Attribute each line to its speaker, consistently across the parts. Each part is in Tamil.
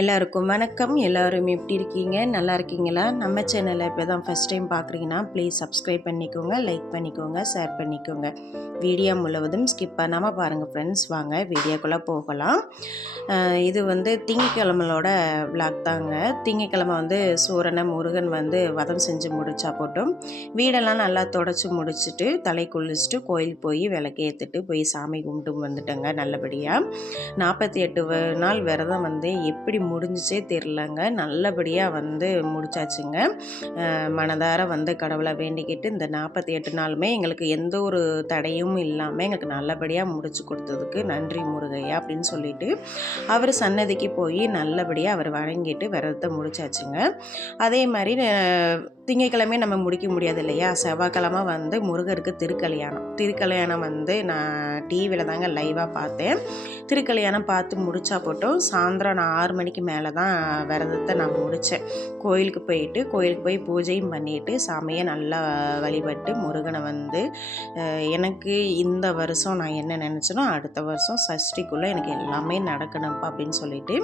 Speaker 1: எல்லாருக்கும் வணக்கம் எல்லோரும் எப்படி இருக்கீங்க நல்லா இருக்கீங்களா நம்ம சேனலில் இப்போ தான் ஃபஸ்ட் டைம் பார்க்குறீங்கன்னா ப்ளீஸ் சப்ஸ்கிரைப் பண்ணிக்கோங்க லைக் பண்ணிக்கோங்க ஷேர் பண்ணிக்கோங்க வீடியோ முழுவதும் ஸ்கிப் பண்ணாமல் பாருங்கள் ஃப்ரெண்ட்ஸ் வாங்க வீடியோக்குள்ளே போகலாம் இது வந்து திங்கக்கிழமலோட விளாக் தாங்க திங்கக்கிழமை வந்து சூரனை முருகன் வந்து வதம் செஞ்சு முடிச்சா போட்டும் வீடெல்லாம் நல்லா தொடச்சி முடிச்சுட்டு தலை குளிச்சுட்டு கோயிலுக்கு போய் விளக்கு ஏற்றுட்டு போய் சாமி கும்பிட்டு வந்துட்டேங்க நல்லபடியாக நாற்பத்தி எட்டு நாள் விரதம் வந்து எப்படி முடிஞ்சிச்சே தெரிலங்க நல்லபடியாக வந்து முடிச்சாச்சுங்க மனதார வந்து கடவுளை வேண்டிக்கிட்டு இந்த நாற்பத்தி எட்டு நாளுமே எங்களுக்கு எந்த ஒரு தடையும் இல்லாமல் எங்களுக்கு நல்லபடியாக முடிச்சு கொடுத்ததுக்கு நன்றி முருகையா அப்படின்னு சொல்லிட்டு அவர் சன்னதிக்கு போய் நல்லபடியாக அவர் வணங்கிட்டு விரதத்தை முடிச்சாச்சுங்க அதே மாதிரி திங்கக்கிழமை நம்ம முடிக்க முடியாது இல்லையா செவ்வாய்க்கிழமை வந்து முருகருக்கு திருக்கல்யாணம் திருக்கல்யாணம் வந்து நான் டிவியில் தாங்க லைவாக பார்த்தேன் திருக்கல்யாணம் பார்த்து முடித்தா போட்டோம் சாயந்தரம் நான் ஆறு மணிக்கு மேலே தான் விரதத்தை நான் முடித்தேன் கோயிலுக்கு போயிட்டு கோயிலுக்கு போய் பூஜையும் பண்ணிவிட்டு சாமியை நல்லா வழிபட்டு முருகனை வந்து எனக்கு இந்த வருஷம் நான் என்ன நினச்சேனோ அடுத்த வருஷம் சஷ்டிக்குள்ளே எனக்கு எல்லாமே நடக்கணும்ப்பா அப்படின்னு சொல்லிட்டு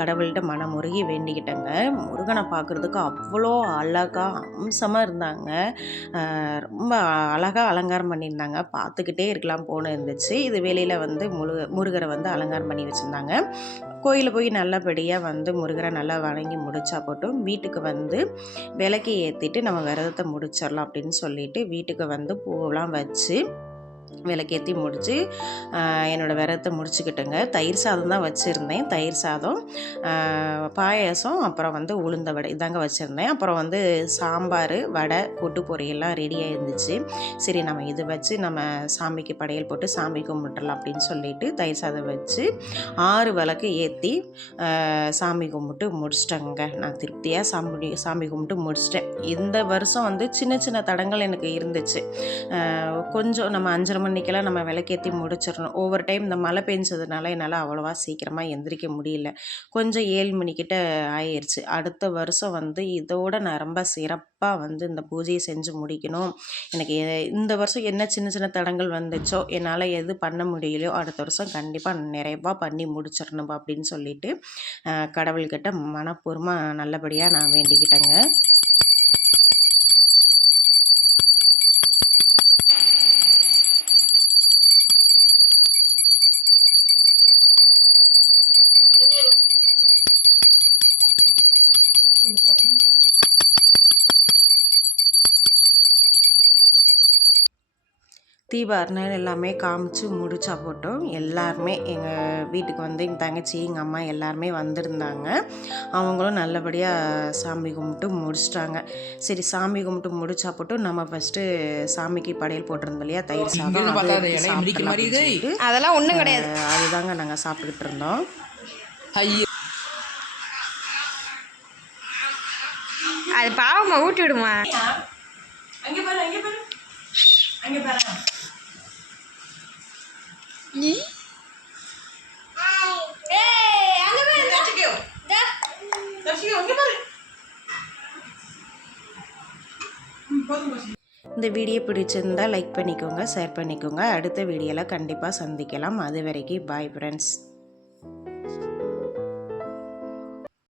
Speaker 1: கடவுள்கிட்ட முருகி வேண்டிக்கிட்டேங்க முருகனை பார்க்குறதுக்கு அவ்வளோ அழகாக அம்சமாக இருந்தாங்க ரொம்ப அழகாக அலங்காரம் பண்ணியிருந்தாங்க பார்த்துக்கிட்டே இருக்கலாம் போன இருந்துச்சு இது வெளியில் வந்து முருக முருகரை வந்து அலங்காரம் பண்ணி வச்சுருந்தாங்க கோயிலில் போய் நல்லபடியாக வந்து முருகரை நல்லா வணங்கி முடிச்சா போட்டும் வீட்டுக்கு வந்து விளக்கி ஏற்றிட்டு நம்ம விரதத்தை முடிச்சிடலாம் அப்படின்னு சொல்லிட்டு வீட்டுக்கு வந்து பூவெல்லாம் வச்சு விளக்கேற்றி முடித்து என்னோடய விரதத்தை முடிச்சுக்கிட்டேங்க தயிர் சாதம் தான் வச்சுருந்தேன் தயிர் சாதம் பாயாசம் அப்புறம் வந்து உளுந்த வடை இதாங்க வச்சுருந்தேன் அப்புறம் வந்து சாம்பார் வடை கூட்டு பொரியெல்லாம் ரெடியாக இருந்துச்சு சரி நம்ம இது வச்சு நம்ம சாமிக்கு படையல் போட்டு சாமி கும்பிட்டுலாம் அப்படின்னு சொல்லிட்டு தயிர் சாதம் வச்சு ஆறு விளக்கு ஏற்றி சாமி கும்பிட்டு முடிச்சிட்டேங்க நான் திருப்தியாக சாமி சாமி கும்பிட்டு முடிச்சிட்டேன் இந்த வருஷம் வந்து சின்ன சின்ன தடங்கள் எனக்கு இருந்துச்சு கொஞ்சம் நம்ம அஞ்சரை மணி அன்றைக்கெல்லாம் நம்ம விளக்கேற்றி முடிச்சிடணும் ஒவ்வொரு டைம் இந்த மழை பெஞ்சதுனால என்னால் அவ்வளோவா சீக்கிரமாக எந்திரிக்க முடியல கொஞ்சம் ஏழு மணிக்கிட்ட ஆயிடுச்சு அடுத்த வருஷம் வந்து இதோட நான் ரொம்ப சிறப்பாக வந்து இந்த பூஜையை செஞ்சு முடிக்கணும் எனக்கு இந்த வருஷம் என்ன சின்ன சின்ன தடங்கள் வந்துச்சோ என்னால் எது பண்ண முடியலையோ அடுத்த வருஷம் கண்டிப்பாக நிறைவாக பண்ணி முடிச்சிடணும் அப்படின்னு சொல்லிட்டு கடவுள்கிட்ட மனப்பூர்வமாக நல்லபடியாக நான் வேண்டிக்கிட்டேங்க தீபாரணம் எல்லாமே காமிச்சு முடிச்சா போட்டோம் எல்லாருமே எங்கள் வீட்டுக்கு வந்து எங்கள் தங்கச்சி எங்கள் அம்மா எல்லாருமே வந்திருந்தாங்க அவங்களும் நல்லபடியாக சாமி கும்பிட்டு முடிச்சிட்டாங்க சரி சாமி கும்பிட்டு முடிச்சா போட்டும் நம்ம ஃபஸ்ட்டு சாமிக்கு படையல் போட்டிருந்தோம் இல்லையா தயிர்
Speaker 2: சாதம்
Speaker 3: அதெல்லாம் ஒன்றும் கிடையாது
Speaker 1: அதுதாங்க நாங்கள் சாப்பிட்டுட்டு இருந்தோம்
Speaker 3: அது பாவமா ஊட்டி விடுமா அங்கே பாரு அங்கே பாரு அங்கே பாரு நீ
Speaker 1: இந்த வீடியோ பிடிச்சிருந்தா லைக் பண்ணிக்கோங்க ஷேர் பண்ணிக்கோங்க அடுத்த வீடியோவில் கண்டிப்பாக சந்திக்கலாம் அது வரைக்கும் பாய் ஃப்ரெண்ட்ஸ்